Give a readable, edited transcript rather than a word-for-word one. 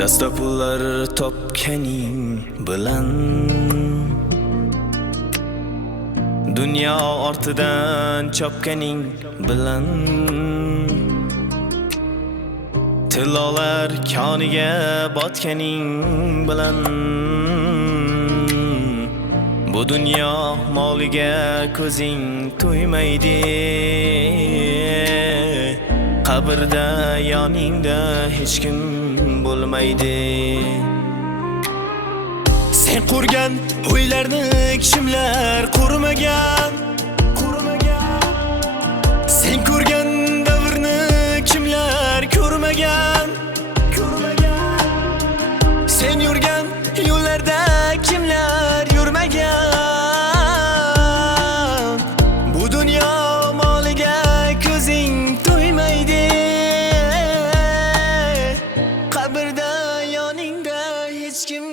Dasta pullar topganing bilan dunyo ortidan chopganing bilan tilolar koniga botganing bilan bu dunyo moliga ko'zing to'ymaydi. Qabrda yoningda hech kim bo'lmaydi. Sen qurgan uylarni kimlar qurmagan? Sen ko'rgan davrni kimlar ko'rmagan? Sen yurgan yo'llarda kimlar yurmagan? Bu dunyo moliga ko'zing to'ymaydi. Qabrda yoningda hech kim